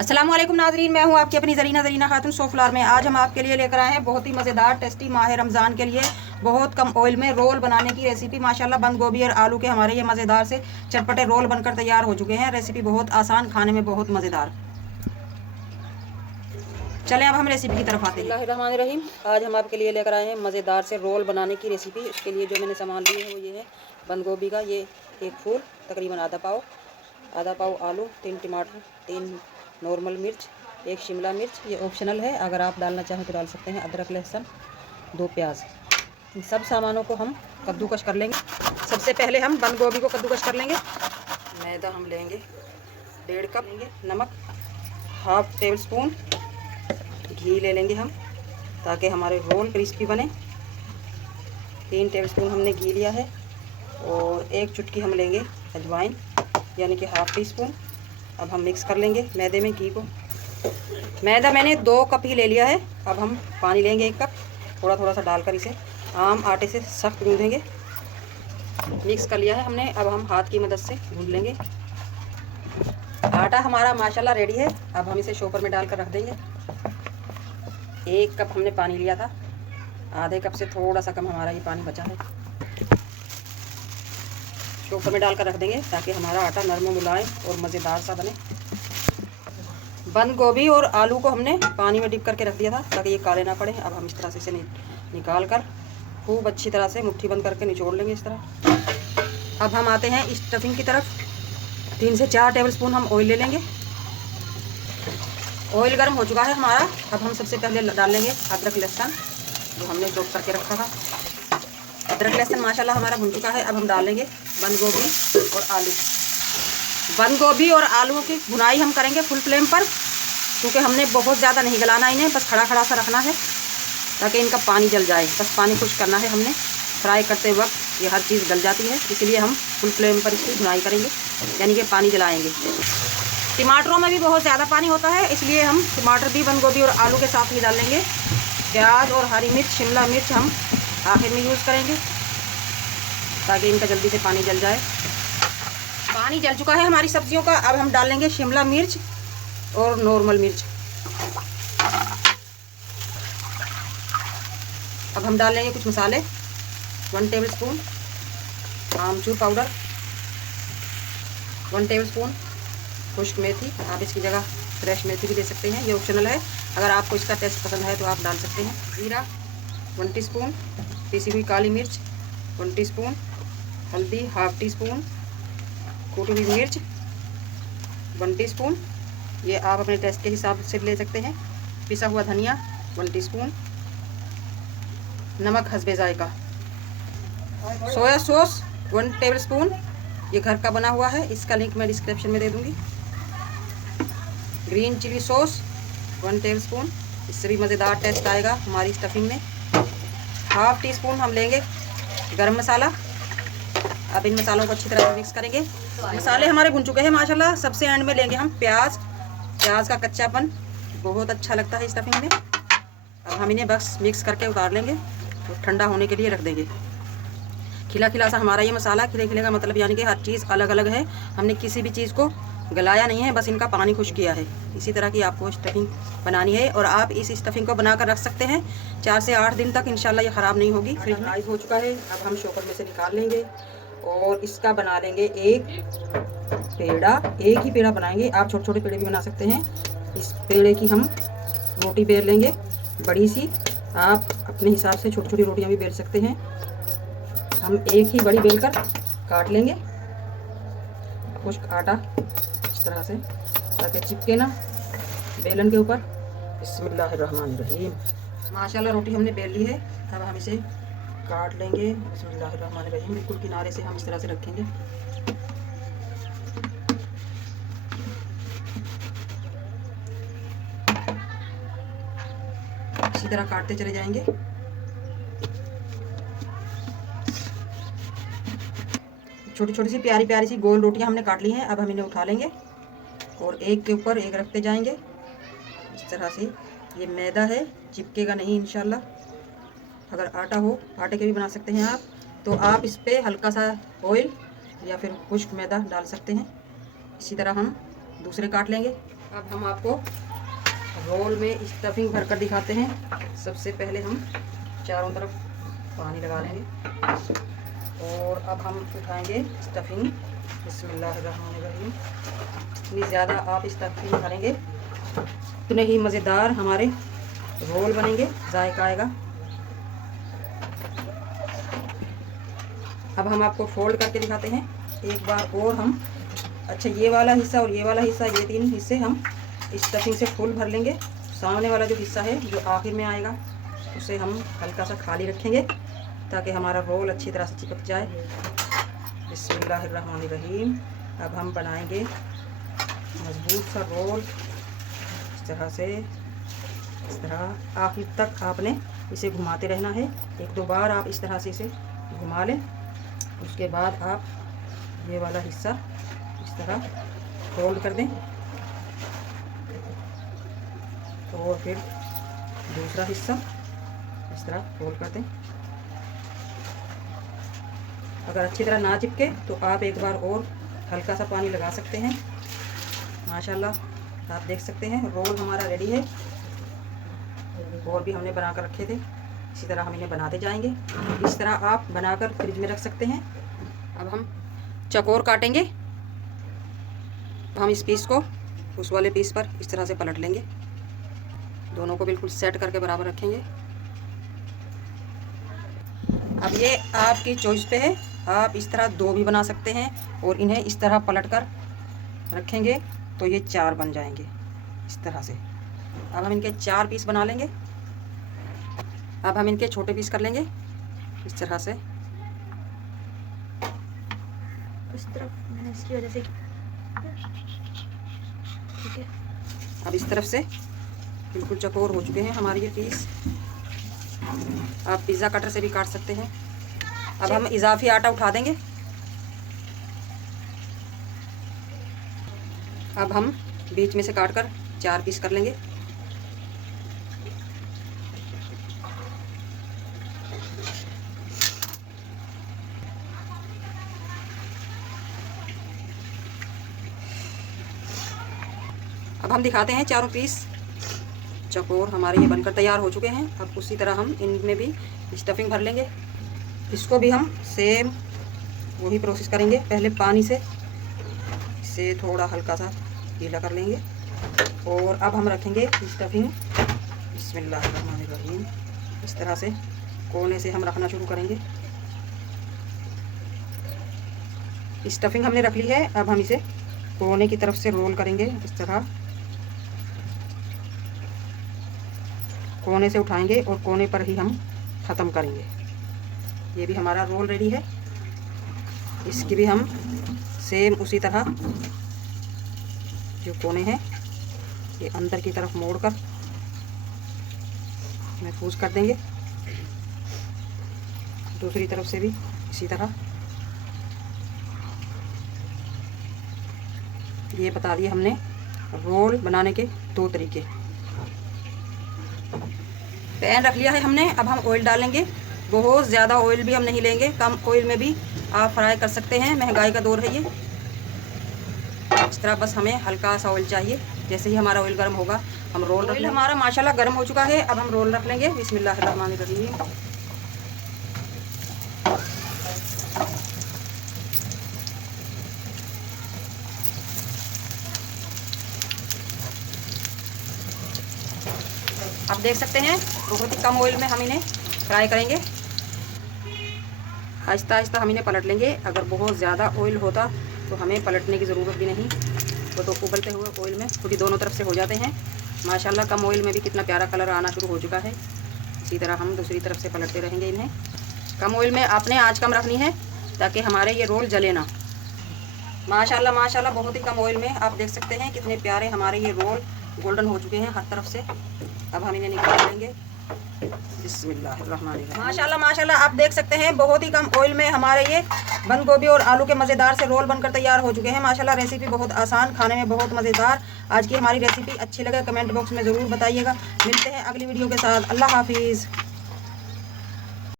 अस्सलामुअलैकुम नाज़रीन, मैं हूं आपकी अपनी ज़रीना खातून सोफ्लार में। आज हम आपके लिए लेकर आए हैं बहुत ही मज़ेदार टेस्टी माह रमज़ान के लिए बहुत कम ऑयल में रोल बनाने की रेसिपी। माशाल्लाह बंद गोभी और आलू के हमारे ये मज़ेदार से चटपटे रोल बनकर तैयार हो चुके हैं। रेसिपी बहुत आसान, खाने में बहुत मज़ेदार। चलें अब हम रेसिपी की तरफ आते हैं। बिस्मिल्लाहिर्रहमानिर्रहीम। आज हम आपके लिए लेकर आए हैं मज़ेदार से रोल बनाने की रेसिपी। उसके लिए जो मैंने सामान लिए हैं वो ये है बंद गोभी का ये एक फूल तकरीबन आधा पाव आलू, 3 टमाटर, 3 नॉर्मल मिर्च, 1 शिमला मिर्च, ये ऑप्शनल है, अगर आप डालना चाहें तो डाल सकते हैं, अदरक लहसुन, 2 प्याज। इन सब सामानों को हम कद्दूकश कर लेंगे। सबसे पहले हम बंद गोभी को कद्दूकश कर लेंगे। मैदा हम लेंगे 1.5 कप, लेंगे नमक, हाफ टेबल स्पून घी ले लेंगे हम ताकि हमारे रोल क्रिस्पी बने। 3 टेबल स्पून हमने घी लिया है और 1 चुटकी हम लेंगे अजवाइन यानी कि हाफ टी स्पून। अब हम मिक्स कर लेंगे मैदे में घी को। मैदा मैंने 2 कप ही ले लिया है। अब हम पानी लेंगे 1 कप, थोड़ा थोड़ा सा डालकर इसे आम आटे से सख्त गूँधेंगे। मिक्स कर लिया है हमने। अब हम हाथ की मदद से गूँध लेंगे। आटा हमारा माशाल्लाह रेडी है। अब हम इसे शॉपर में डालकर रख देंगे। 1 कप हमने पानी लिया था, आधे कप से थोड़ा सा कम हमारा ये पानी बचा है। शॉपर में डालकर रख देंगे ताकि हमारा आटा नरम मुलायम और मज़ेदार सा बने। बंद गोभी और आलू को हमने पानी में डिप करके रख दिया था ताकि ये काले ना पड़े। अब हम इस तरह से इसे निकाल कर खूब अच्छी तरह से मुट्ठी बंद करके निचोड़ लेंगे इस तरह। अब हम आते हैं इस स्टफिंग की तरफ। 3 से 4 टेबल स्पून हम ऑयल ले लेंगे। ऑयल गर्म हो चुका है हमारा। अब हम सबसे पहले डाल लेंगे अदरक लहसुन जो हमने चॉप करके रखा था। अदरक लहसुन माशाल्लाह हमारा भुन चुका है। अब हम डालेंगे बंद गोभी और आलू। बंद गोभी और आलूओं की भुनाई हम करेंगे फुल फ्लेम पर, क्योंकि हमने बहुत ज़्यादा नहीं गलाना इन्हें, बस खड़ा खड़ा सा रखना है ताकि इनका पानी जल जाए। बस पानी खुश करना है हमने। फ्राई करते वक्त ये हर चीज़ गल जाती है, इसीलिए हम फुल फ्लेम पर इसकी भुनाई करेंगे यानी कि पानी जलाएँगे। टमाटरों में भी बहुत ज़्यादा पानी होता है, इसलिए हम टमाटर भी बंद गोभी और आलू के साथ ही डालेंगे। प्याज और हरी मिर्च, शिमला मिर्च हम आखिर में यूज़ करेंगे ताकि इनका जल्दी से पानी जल जाए। पानी जल चुका है हमारी सब्जियों का। अब हम डालेंगे शिमला मिर्च और नॉर्मल मिर्च। अब हम डालेंगे कुछ मसाले। 1 टेबल स्पून आमचूर पाउडर, 1 टेबल स्पून खुश्क मेथी, आप इसकी जगह फ्रेश मेथी भी ले सकते हैं, ये ऑप्शनल है, अगर आपको इसका टेस्ट पसंद है तो आप डाल सकते हैं। जीरा 1 टीस्पून, पीसी हुई काली मिर्च 1 टीस्पून, हल्दी हाफ टी स्पून, कुटी हुई मिर्च 1 टीस्पून, ये आप अपने टेस्ट के हिसाब से ले सकते हैं। पिसा हुआ धनिया 1 टीस्पून, नमक हस्बे जायका, सोया सॉस 1 टेबल स्पून, ये घर का बना हुआ है, इसका लिंक मैं डिस्क्रिप्शन में दे दूँगी। Green chilli sauce 1 tablespoon, इससे भी मज़ेदार टेस्ट आएगा हमारी स्टफिंग में। हाफ टी स्पून हम लेंगे गरम मसाला। अब इन मसालों को अच्छी तरह से मिक्स करेंगे। मसाले हमारे भुन चुके हैं माशाल्लाह। सबसे एंड में लेंगे हम प्याज का कच्चापन बहुत अच्छा लगता है स्टफिंग में। अब हम इन्हें बस मिक्स करके उतार लेंगे और ठंडा होने के लिए रख देंगे। खिला खिला सा हमारा ये मसाला, खिले खिले का मतलब यानी कि हर चीज़ अलग अलग है, हमने किसी भी चीज़ को गलाया नहीं है, बस इनका पानी खुश किया है। इसी तरह की आपको स्टफिंग बनानी है और आप इस स्टफिंग को बनाकर रख सकते हैं 4 से 8 दिन तक, इंशाल्लाह ये ख़राब नहीं होगी। फ्रिज में हो चुका है। अब हम शॉपर में से निकाल लेंगे और इसका बना लेंगे एक पेड़ा। एक ही पेड़ा बनाएंगे, आप छोटे छोटे पेड़े भी बना सकते हैं। इस पेड़े की हम रोटी बेल लेंगे बड़ी सी, आप अपने हिसाब से छोटी छोटी रोटियां भी बेल सकते हैं। हम एक ही बड़ी बेल कर काट लेंगे खुश्क आटा इस तरह से ताकि चिपके ना बेलन के ऊपर। बिस्मिल्लाहिर्रहमानिर्रहीम। माशाल्लाह रोटी हमने बेल ली है। अब हम इसे काट लेंगे। बिस्मिल्लाहिर्रहमानिर्रहीम। बिल्कुल किनारे से हम इस तरह से रखेंगे। इसी तरह काटते चले जाएंगे। छोटी छोटी सी प्यारी प्यारी सी गोल रोटियां हमने काट ली हैं। अब हम इन्हें उठा लेंगे और एक के ऊपर एक रखते जाएंगे इस तरह से। ये मैदा है, चिपकेगा नहीं इंशाल्लाह। अगर आटा हो, आटे के भी बना सकते हैं आप, तो आप इस पर हल्का सा ऑयल या फिर खुश्क मैदा डाल सकते हैं। इसी तरह हम दूसरे काट लेंगे। अब हम आपको रोल में स्टफिंग भरकर दिखाते हैं। सबसे पहले हम चारों तरफ पानी लगा लेंगे और अब हम उठाएंगे स्टफिंग। बिस्मिल्लाहिर्रहमानिर्रहीम। जितनी ज़्यादा आप स्टफिंग भरेंगे उतने ही मज़ेदार हमारे रोल बनेंगे, जायका आएगा। अब हम आपको फोल्ड करके दिखाते हैं एक बार और हम। अच्छा, ये वाला हिस्सा और ये वाला हिस्सा, ये 3 हिस्से हम स्टफिंग से फुल भर लेंगे। सामने वाला जो हिस्सा है जो आखिर में आएगा उसे हम हल्का सा खाली रखेंगे ताकि हमारा रोल अच्छी तरह से चिपक जाए। बिस्मिल्लाहिर्रहमानिर्रहीम। अब हम बनाएंगे मजबूत सा रोल इस तरह से। इस तरह आखिर तक आपने इसे घुमाते रहना है। 1-2 बार आप इस तरह से इसे घुमा लें। उसके बाद आप ये वाला हिस्सा इस तरह फोल्ड कर दें और फिर दूसरा हिस्सा इस तरह फोल्ड कर दें। अगर अच्छी तरह ना चिपके तो आप एक बार और हल्का सा पानी लगा सकते हैं। माशाल्लाह आप देख सकते हैं रोल हमारा रेडी है। और भी हमने बना कर रखे थे, इसी तरह हम इन्हें बनाते जाएंगे। इस तरह आप बनाकर फ्रिज में रख सकते हैं। अब हम चकोर काटेंगे। हम इस पीस को उस वाले पीस पर इस तरह से पलट लेंगे। दोनों को बिल्कुल सेट करके बराबर रखेंगे। अब ये आपकी चॉइस पे है, आप इस तरह 2 भी बना सकते हैं और इन्हें इस तरह पलट कर रखेंगे तो ये 4 बन जाएंगे इस तरह से। अब हम इनके 4 पीस बना लेंगे। अब हम इनके छोटे पीस कर लेंगे इस तरह से। इस तरफ मैंने इसकी वजह से ठीक है। अब इस तरफ से बिल्कुल चकोर हो चुके हैं हमारे ये पीस। आप पिज़्ज़ा कटर से भी काट सकते हैं। अब हम इजाफी आटा उठा देंगे। अब हम बीच में से काट कर 4 पीस कर लेंगे। अब हम दिखाते हैं चारों पीस चकोर हमारे ये बनकर तैयार हो चुके हैं। अब उसी तरह हम इनमें भी स्टफिंग भर लेंगे। इसको भी हम सेम वही प्रोसेस करेंगे। पहले पानी से इसे थोड़ा हल्का सा गीला कर लेंगे और अब हम रखेंगे स्टफिंग। बिस्मिल्लाहिर्रहमानिर्रहीम। इस तरह से कोने से हम रखना शुरू करेंगे। स्टफिंग हमने रख ली है। अब हम इसे कोने की तरफ से रोल करेंगे। इस तरह कोने से उठाएंगे और कोने पर ही हम ख़त्म करेंगे। ये भी हमारा रोल रेडी है। इसकी भी हम सेम उसी तरह जो कोने हैं ये अंदर की तरफ मोड़कर महफूज कर देंगे। दूसरी तरफ से भी इसी तरह। ये बता दिए हमने रोल बनाने के 2 तरीके। पैन रख लिया है हमने। अब हम ऑयल डालेंगे। बहुत ज़्यादा ऑयल भी हम नहीं लेंगे, कम ऑयल में भी आप फ्राई कर सकते हैं। महंगाई का दौर है ये। इस तरह बस हमें हल्का सा ऑयल चाहिए। जैसे ही हमारा ऑयल गर्म होगा हम रोल रख लेंगे। हमारा माशाल्लाह गर्म हो चुका है। अब हम रोल रख लेंगे। बिस्मिल्लाहिर्रहमानिर्रहीम। आप देख सकते हैं बहुत ही कम ऑयल में हम इन्हें फ्राई करेंगे। आहिस्ता आहिस्ता हम इन्हें पलट लेंगे। अगर बहुत ज़्यादा ऑयल होता तो हमें पलटने की ज़रूरत भी नहीं, वो तो उबलते हुए ऑयल में खुद ही दोनों तरफ से हो जाते हैं। माशाल्लाह कम ऑयल में भी कितना प्यारा कलर आना शुरू हो चुका है। इसी तरह हम दूसरी तरफ से पलटते रहेंगे इन्हें। कम ऑयल में आपने आंच कम रखनी है ताकि हमारे ये रोल जले ना। माशाल्लाह माशाल्लाह बहुत ही कम ऑयल में आप देख सकते हैं कितने प्यारे हमारे ये रोल गोल्डन हो चुके हैं हर तरफ से। अब हम इन्हें निकाल लेंगे। बिस्मिल्लाहिर्रहमानिर्रहीम। माशाल्लाह माशाल्लाह आप देख सकते हैं बहुत ही कम ऑयल में हमारे ये बंद गोभी और आलू के मज़ेदार से रोल बनकर तैयार हो चुके हैं। माशाल्लाह रेसिपी बहुत आसान, खाने में बहुत मज़ेदार। आज की हमारी रेसिपी अच्छी लगे कमेंट बॉक्स में ज़रूर बताइएगा। मिलते हैं अगली वीडियो के साथ। अल्लाह हाफिज़।